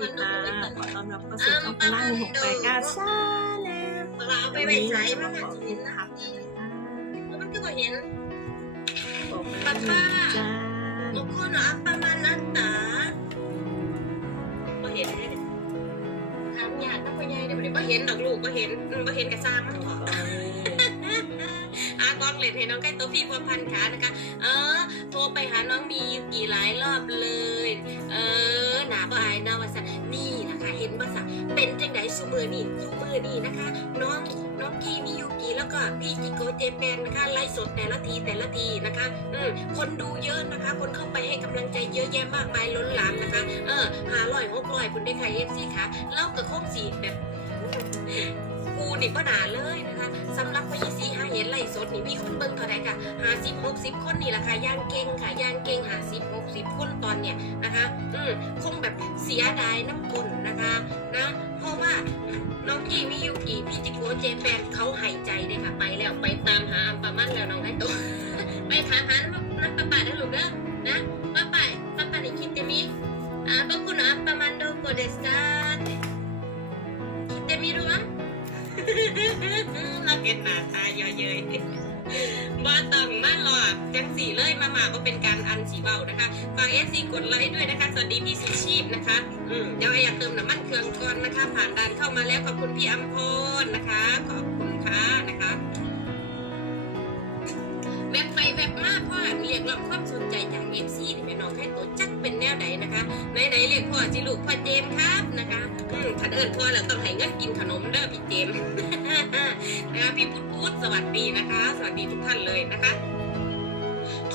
ดีค่ะขอต้อนรับเข้าสู่ช่องพลังหกแปดเก้าชาแนลเราเอาไปไว้ใช้มันอาจจะเห็นนะครับมันก็บ่เห็นบอกไปแล้วหนึ่งจ้าบางคนเอาประมาณนั้นตาบ่เห็นเลยถามญาติน้องพ่อใหญ่ได้บ่ได้บ่เห็นดอกลูกบ่เห็นอืมบ่เห็นกระซ้ำมันเถอะอากองเล่นให้น้องใกล้ตัวพี่พัวพันขานะคะ เออ โทรไปหาน้องมีกี่หลายรอบเลย เออ หนาบ่อายนาะว่าสันนี่นะคะเห็นว่สัเป็นจังไดซูมือนี่ซูมือนี่นะคะ น้องน้องกีมิยูกิแล้วก็พี่จิโกเจแปนนะคะไลฟ์สดแต่ละทีแต่ละทีนะคะอืมคนดูเยอะนะคะ คนเข้าไปให้กำลังใจเยอะแยะมากมายล้นหลามนะคะ เออหาลอยหกลอยคุณได้ใครเอฟซีคะเล่ากับโคกสีแบบกูนี่ก็ด่าเลย นี่มีคนเบิ่งเท่าไรค่ะหาสิบหกสิบคนนี่แหละค่ะย่างเก่งค่ะย่างเก่งหาสิบหกสิบคนตอนเนี่ยนะคะ อืมคงแบบเสียดายน้ำกลนะคะนะเพราะว่าน้องกี่มิยุกิพี่จิโกเจแปนเขาหายใจเลยค่ะ ไปแล้วไปตามหาอัมปามันแล้วน้องไอ้ตัวไปถามหาน้ำน้ำปลาป่าได้หรือ เบานะคะฝากเอสซีกดไลค์ด้วยนะคะ สวัสดีพี่สุชีพนะคะ อืมเดี๋ยวไออยากเติมน้ำมันเครื่องก่อนนะคะ ผ่านด่านเข้ามาแล้วขอบคุณพี่อัมพรนะคะ ขอบคุณค่ะนะคะแวบไปแวบมาพ่อเรียกร้องความสนใจจากเอฟซีนี่แม่น้องให้ตัวจักเป็นแนวใดนะคะไหนๆเรียกพ่อจิลูกพ่อเจมส์ครับนะคะอืมถ้าเอิญพ่อแล้วต้องให้เงินกินขนมเด้อพี่เจมส์นะคะพี่พุทธพุทธสวัสดีนะคะ สวัสดีทุกท่านเลยนะคะ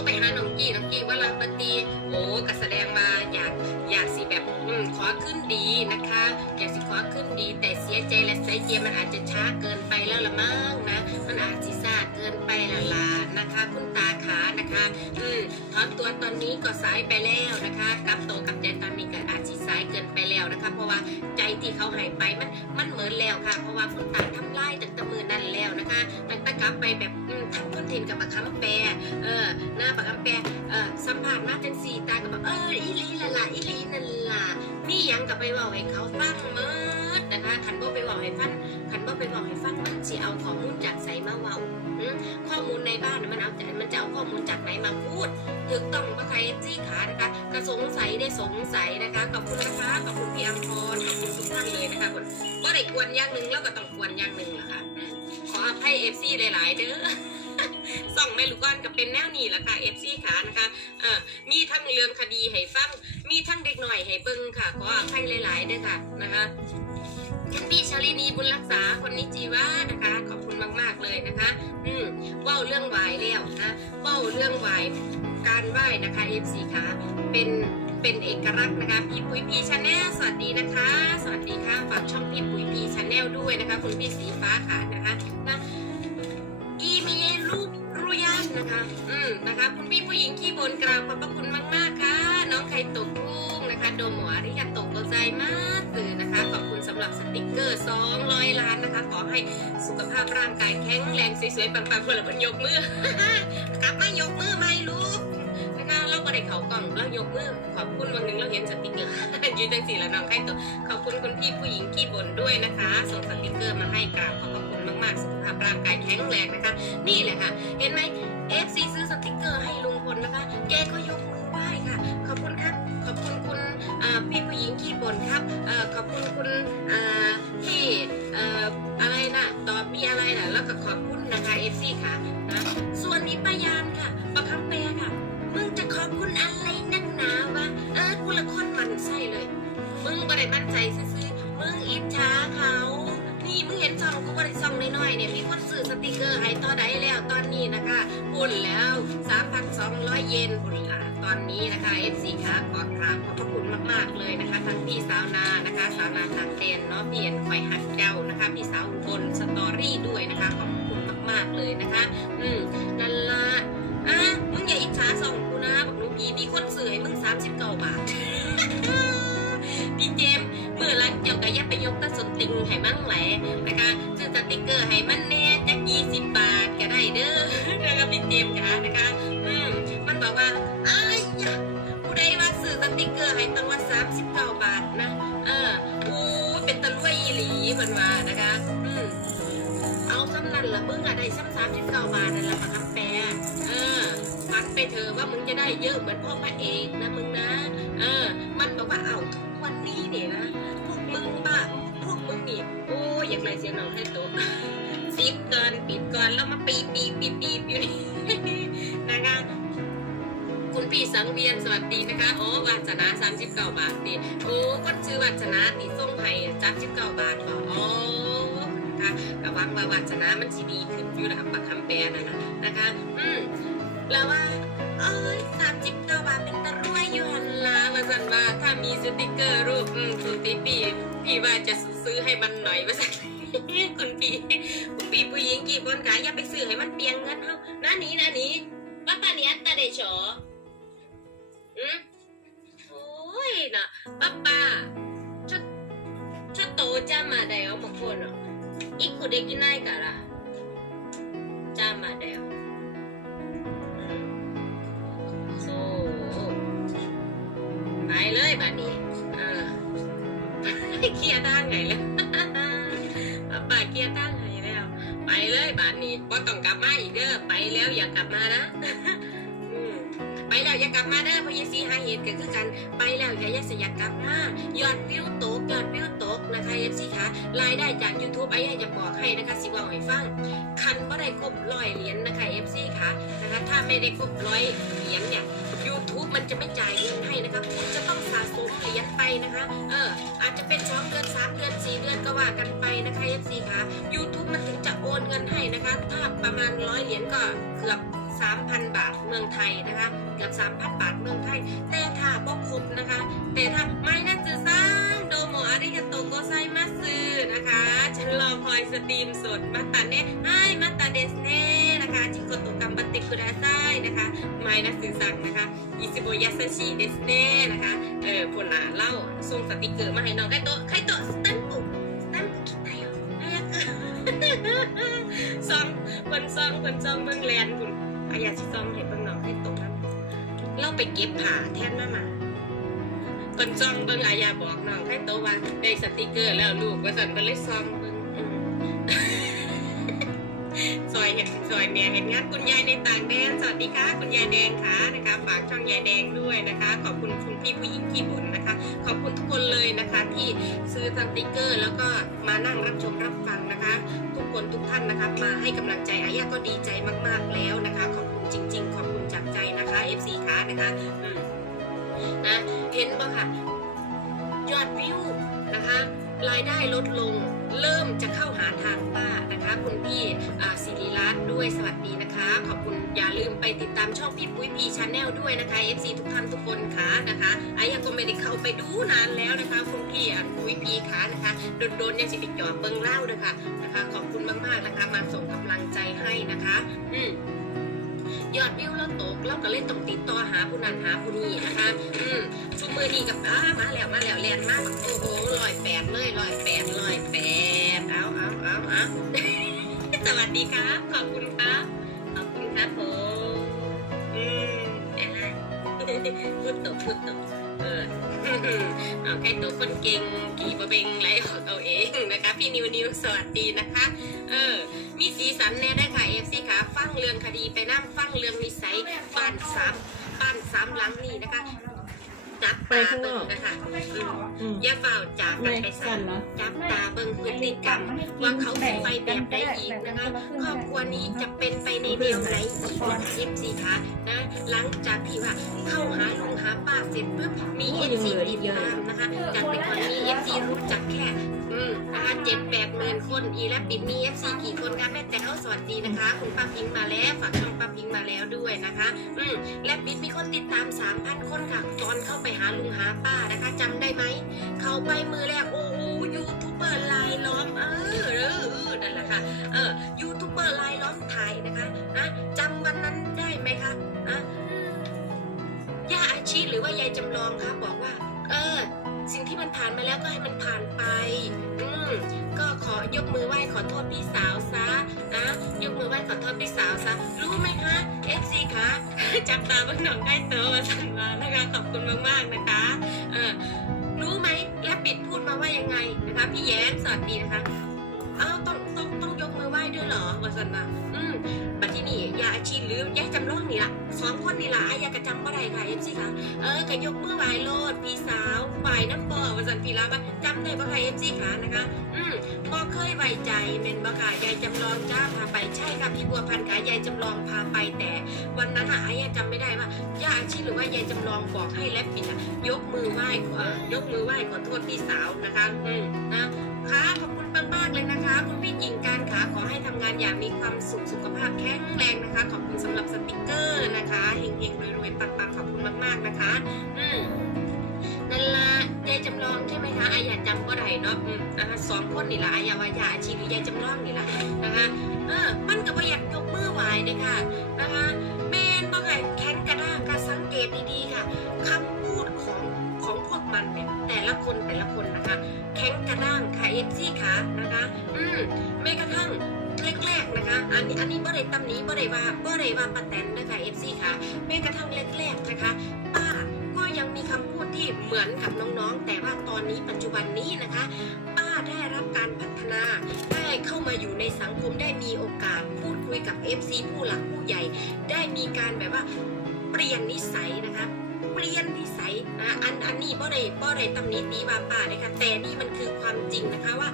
รไปหาน้องกี้น้องกี้ว่าลาปตีโอ้ก็แสดงมาอยากอยากสิแบบอืมขอขึ้นดีนะคะ อยากสิขอขึ้นดี แต่เสียใจและสายเจียมันอาจจะช้าเกินไปแล้วละมั้งนะ มันอาจสิซาเกินไปละลานะคะ คุณตาขานะคะอืมถอนตัวตอนนี้ก็สายไปแล้วนะคะกลับโตวกลับใจตอนนี้ก็อาจสิสายเกินไปแล้วนะคะ เพราะว่าใจที่เขาหายไปมันมันเหมือนแล้วค่ะ เพราะว่าคุณตาทำลายตั้งแต่มือนั่นแล้วนะคะตั้งแต่กลับไปแบบ คอนเทนต์กับปากคำแปรเออหน้าปากกำแปรเอ่อสัมผัสมาจังสีตากับแบบเอออีลีละละอีลีนั่นล่ะนี่ยังกับไปเว่าให้เขาฟังมิดนะคะขันบ่ไปเว่าให้ฟังขันบ่ไปเว่าให้ฟังมันสิเอาข้อมูลจากใสมาเว่าข้อมูลในบ้านน่ะมันเอามันจะเอาข้อมูลจากไหนมาพูดถูกต้องปะใครจี้ขานะคะก็สงสัยได้สงสัยนะคะขอบคุณนะคะขอบคุณพี่อัมพรขอบคุณทุกท่านเลยนะคะคนบ่ได้กวนอย่างหนึ่งแล้วก็ต้องกวนอย่างหนึ่งเหรอคะขออภัยเอฟซีหลาย ๆ เด้อ ส่องไม่ลูกก้อนกับเป็นแนวนี้ละค่ะเอฟซีขานะคะเอ่อมีทั้งเรื่องคดีให้ฟัง มีทั้งเด็กหน่อยให้เบิ่งค่ะขออภัยหลายๆด้วยค่ะนะคะคุณพี่ชาลินีบุญรักษาคนนี้จีว่านะคะ ขอบคุณมาก ๆ เลยนะคะ อืมว่าเรื่องไหวแล้วนะว่าเรื่องไหวการไหวนะคะเอฟซีขาเป็นเป็นเอกลักษณ์นะคะพี่ปุ้ยพีชาแนลสวัสดีนะคะ สวัสดีค่ะฝากช่องพี่ปุ้ยพีชาแนลด้วยนะคะ คุณพี่สีฟ้าค่ะนะคะนะ ผู้หญิงขี้บนกราบขอบพระคุณมากๆค่ะ น้องไข่ตกกุ้งนะคะ โดมหัวริยาตกใจมากตื่นนะคะ ขอบคุณสำหรับสติกเกอร์ 200 ล้านนะคะ ขอให้สุขภาพร่างกายแข็งแรงสวยๆ ปังๆเพื่อนละเพื่อนยกมือ กลับมายกมือไม่ลูกนะคะเราก็ได้เขากล่องเรายกมือ ขอบคุณวันหนึงเราเห็นสติกเกอร์ยืนจังสีแล้วน้องไข่ตกขอบคุณคุณพี่ผู้หญิงขี้บ่นด้วยนะคะ ส่งสติกเกอร์มาให้กราบขอบพระคุณมากๆ สุขภาพร่างกายแข็งแรงนะคะ นี่แหละค่ะ เห็นไหม FC ซื้อสติกเกอร์ให้ น้อยๆเนี่ยมีคนซื้อสติกเกอร์ให้ต่อได้แล้วตอนนี้นะคะพุ่นแล้ว 3,200 เยนพุ่นละตอนนี้นะคะ FC ค่ะขอกราบขอบพระคุณมากๆเลยนะคะทั้งพี่สาวนานะคะ สาวนาทางเดนเนาะพี่เอ็นคอยหักเจ้านะคะ พี่สาวอุบนสตอรี่ด้วยนะคะขอบคุณมากๆเลยนะคะ อืมนั่นละอะมึงอย่าอิจฉาซองกูนะบอกหนูผีมีคนซื้อให้มึง39 บาทพี่เจมส์มือหลังเจ้าก็ย่าไปยกตะสนติงให้มั่งแหละามสิบเก้าบาทนั่นแหละมาคำแปลเออฝันไปเถอะว่ามึงจะได้เยอะเหมือนพ่อพระเอกนะมึงนะ เออ มันบอกว่าเอาวันนี้เนี่ยนะพวกมึงบ้าพวกมึงนี่โอ้ยอย่างไรเสียงน้องให้โตะปิดก่อนปิดก่อนแล้วมาปีปีปีปีอยู่นี่นะคะคุณพี่สังเวียนสวัสดีนะคะโอ้วาสนา39 บาทดิโอ้คนชื่อวาสนาติส่งให้39บาทบออ๋อ นะคะกะหวังว่าวาสนามันสิดีขึ้นอยู่นะปักคำแปลนั่นนะนะคะ อืมแล้วว่าเอ้ย39 บาทเป็นตะรวยอยู่หันลามาสันว่าถ้ามีสติกเกอร์รูปอืมคุณพี่พี่พี่ว่าจะซื้อให้มันหน่อยว่าสัน คุณพี่คุณพี่ผู้หญิงกี่คนคะอย่าไปซื้อให้มันเปลียงเงินเฮาหน้านี้หน้านี้ว่าตาเนี้ยตาเดชอ อืมโอ้ยนะป้าป้าちょちょっとお邪魔だよもうこの 一個できないから邪魔だようんそうไปเลยบัดนี้เออ เคลียร์ทางไงแล้ว ป้าป้าเคลียร์ทางไงแล้ว ไปเลยบัดนี้บ่ต้องกลับมาอีกเด้อไปแล้วอย่ากลับมานะ อืม ไป แล้วอย่ากลับมาเด้อเพราะยายซีหาเหตุก็คือกัน ไปแล้วอย่าอย่าเสียกลับมายอดวิวตกยอดวิวตกนะคะเอฟซีคะรายได้จาก YouTube ไอ้ยายจะบอกให้นะคะสิว่าให้ฟัง คันก็ได้ครบร้อยเหรียญนะคะเอฟซีคะนะคะถ้าไม่ได้ครบร้อยเหรียญเนี่ย YouTube มันจะไม่จ่ายเงินให้นะคะคุณจะต้องสะสมเหรียญไปนะคะ เออ อาจจะเป็น2เดือน3เดือน4เดือนก็ว่ากันไปนะคะ FC ค่ะ YouTube มันถึงจะโอนเงินให้นะคะ ถ้าประมาณร้อยเหรียญก็เกือบ 3,000 บาทเมืองไทยนะคะเกือบ3,000 บาทเมืองไทย แต่ถ้าบ่ครบนะคะ แต่ถ้าไม่น่าจะสร้างโดโมอาริกาโตโกไซมาซึนะคะฉันรอคอยสตรีมสดมาตาเน่ไฮมาตาเดสเน่นะคะจิโกโตกัมบัตเตคุดาไซนะคะไม่นะสื่อสั่งนะคะอิซิโบยัสชิเดสเน่นะคะเออคนละเล่าส่งสติกเกอร์มาให้น้องไคโตไคโตสตันปุสตันปุคิดไทยอะไอ้ยะซองคนซองคนซองเมืองแลนด์คุณ ยาชิซองให้เบิ่งน้องไคโตกน้ำเราไปเก็บผ่าแทนมามาคนซองเบิ่งอายาบอกน้องไคโตว่าได้สติกเกอร์แล้วลูกว่าสันมันเลยซองเบิ่ง อยเห็นซอยเมียเห็นงานคุณยายในต่างแดนสวัสดีค่ะคุณยายแดงค่ะนะคะ ฝากช่องยายแดงด้วยนะคะ ขอบคุณคุณพี่ผู้หญิงที่บุญนะคะ ขอบคุณทุกคนเลยนะคะที่ซื้อสติกเกอร์ แล้วก็มานั่งรับชมรับฟังนะคะ ทุกคนทุกท่านนะคะมาให้กำลังใจอายาก็ดีใจมาก ๆแล้วนะคะ ขอบคุณจริง ๆ ขอบคุณจากใจนะคะ FC ค่ะนะคะนะเห็นปะค่ะยอดวิวนะคะ รายได้ลดลง เริ่มจะเข้าหาทางป้านะคะ คุณพี่ศิริรัตน์ด้วยสวัสดีนะคะ ขอบคุณอย่าลืมไปติดตามช่องพี่ปุ้ยพีชาแนลด้วยนะคะ FC ทุกท่านทุกคนค่ะนะคะไอ้ยังก็ไม่ได้เข้าไปดูนานแล้วนะคะ คุณพี่ปุ้ยพีค่ะนะคะโดนๆยังสิบิจอเบิ้งเล่าด้วยค่ะนะคะ ขอบคุณมากๆนะคะ มาส่งกำลังใจให้นะคะ อืม ยอดวิวเราตกเราก็เลยต้องติดต่อหาผู้นั้นหาผู้นี้นะคะ อืมชุมมือดีกับอ้ามาแล้วมาแล้วเรียนมากโอ้โหลอยแปดเลยลอยแปดลอยแปดเอาเอาเอาเอาสวัสดีครับ ขอบคุณครับขอบคุณครับผมอืมอะไรพูดตกพูดตกเออเอาใครตัวคนเก่งขี่บะเบงไรออกเอาเองนะคะ พี่นิวนิวสวัสดีนะคะ เออ มีสีสันแน่ได้ค่ะเอฟซีค่ะฟังเรื่องคดีไปนั่งฟังเรื่องนิสัยบ้านสามบ้านสามหลังนี่นะคะจับตาเบิ่งนะคะอืมอืมอย่าเฝ้าจากกันไปไม่สั่สั่นนเหรอจับตาเบิ่งพฤติกรรมว่าเขาจะไปแบบใดอีกนะคะครอบครัวนี้จะเป็นไปในแนวไหนอีกนะคะเอฟซีคะนะหลังจากที่ว่าเข้าหาลุงหาป้าเสร็จปุ๊บมีเอฟซีติดตามนะคะจากแต่ก่อนมีเอฟซีรู้จักแค่ อืมนะคะเจ็ดแปดหมื่นคนอีและปิดมีเอฟซีกี่คนคะแม่แต่เขาสวัสดีนะคะ คุณป้าพิงมาแล้วฝากช่องป้าพิงมาแล้วด้วยนะคะ อืมและปิดมีคนติดตามสามพันคนค่ะ ตอนเข้าไปหาลุงหาป้านะคะจำได้ไหม เขาไปมือแรกโอ้โหยูทูบเบอร์ลายล้อมเออเออเออนั่นแหละค่ะเออยูทูบเบอร์ลายล้อมถ่ายนะคะนะจำวันนั้นได้ไหมคะนะย่าอาชีหรือว่ายายจำลองคะบอกว่า เออ สิ่งที่มันผ่านมาแล้วก็ให้มันผ่านไป อืมก็ขอยกมือไหว้ขอโทษพี่สาวซะนะยกมือไหว้ขอโทษพี่สาวซะรู้ไหมคะ FC คะจับตาบ้างหนองใกล้โตมาสั่นมานะคะขอบคุณมากๆนะคะเออรู้ไหมและปิดพูดมาว่ายังไงนะคะ พี่แย้มสวัสดีนะคะอ้าวต้องต้องต้องยกมือไหว้ด้วยเหรอวาสันว่าอืมบัดที่นี่ ยาอาชีหรือยายจำลองนี่ละสองคนนี่ละอายากระจำบ่ได้ค่ะเอฟซีค่ะเออก็ยกมือไหว้โลดพี่สาวฝ่ายน้ำปอวาสันพี่ลาบะจำได้ปะค่ะเอฟซีค่ะนะคะ อืมบ่เคยไว้ใจเมนบ่ค่ะยายจำลองจ้าพาไปใช่ค่ะพี่บัวพันธ์ค่ะยายจำลองพาไปแต่ วันนั้นอะอายจำไม่ได้ว่ายาอาชีหรือว่ายายจำลองบอกให้แลบปิดอะยกมือไหว้เอ่อยกมือไหว้ขอโทษพี่สาวนะคะ อืมนะค่ะขอบ มากๆเลยนะคะ คุณพี่หญิงการขาขอให้ทำงานอย่างมีความสุขสุขภาพแข็งแรงนะคะ ขอบคุณสำหรับสติกเกอร์นะคะเฮงๆรวยๆปังๆขอบคุณมากๆนะคะ อืมนั่นละยายจำลองใช่ไหมคะอายาจำก็ได้เนาะอืมนะคะสองคนนี่ละอายาวายาอาชีหรือยายจำลองนี่ละนะคะ เออมันก็บ่อยากยกมือไหวเด้อค่ะนะคะเมนบ่ไงแข็ง พวกมันแต่ละคนแต่ละคนนะคะ แข็งกระด้างค่ะเอฟซีค่ะนะคะ อืมแม้กระทั่งแรกๆนะคะ อันนี้อันนี้บ่ได้ตำหนี้บ่ได้ว่าบ่ได้ว่าป้าแตนนะคะเอฟซีค่ะแม้กระทั่งแรกๆนะคะป้าก็ยังมีคำพูดที่เหมือนกับน้องๆ แต่ว่าตอนนี้ปัจจุบันนี้นะคะ ป้าได้รับการพัฒนาได้เข้ามาอยู่ในสังคมได้มีโอกาสพูดคุยกับ FC ผู้หลักผู้ใหญ่ ได้มีการแบบว่าเปลี่ยนนิสัยนะคะ เปลี่ยนนิสัยนะอันอันนี้บ่ได้บ่ได้ตำหนิตีว่าป้าเลยค่ะแต่นี่มันคือความจริงนะคะว่า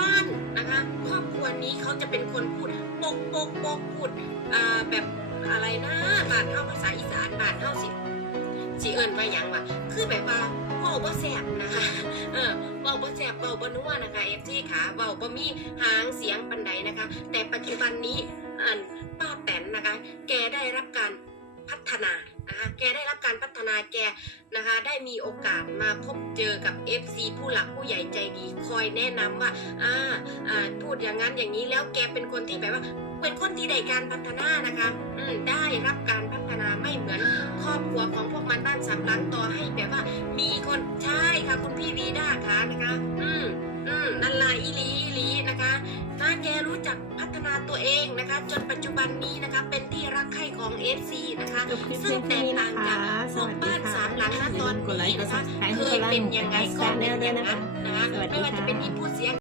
บ้านนะคะครอบครัวนี้เขาจะเป็นคนพูดปกปกปกพูดแบบอะไรนะบานเฮาภาษาอีสานบานเฮาสิสิเอิ้นว่าหยังวะคือแบบว่าเว้าบ่แซ่บนะคะเออเว้าบ่แซ่บเว้าบ่นัวนะคะ FT ค่ะเว้าบ่มีหางเสียงปานใดนะคะ แต่ปัจจุบันนี้อันป้าแตนนะคะ แกได้รับการพัฒนา นะคะแกได้รับการพัฒนาแกนะคะได้มีโอกาสมาพบเจอกับ FC ผู้หลักผู้ใหญ่ใจดีคอยแนะนำว่าอ่าอ่าพูดอย่างนั้นอย่างนี้แล้วแกเป็นคนที่แบบว่าเป็นคนที่ได้การพัฒนานะคะอืมได้รับการพัฒนาไม่เหมือนครอบครัวของพวกมันบ้านสามหลังต่อให้แบบว่ามีคนใช่ค่ะคุณพี่วีด้าค่ะนะคะ อืมอืมนันลาอีลีอีลีนะคะ ถ้าแกรู้จัก นาตัวเองนะคะ จนปัจจุบันนี้นะคะเป็นที่รักใคร่ของ FC นะคะจบคลิปเพียงแค่นี้นะคะสวัสดีค่ะสามหลังนะตอนกดไลค์กดนะคะ subscribe เคให้ยเราเป็นยังไงก็เป็นอย่างนะนั้นคะนะคะสวัสดีไม่ว่าจะค่ะเป็นอีพูดเสียง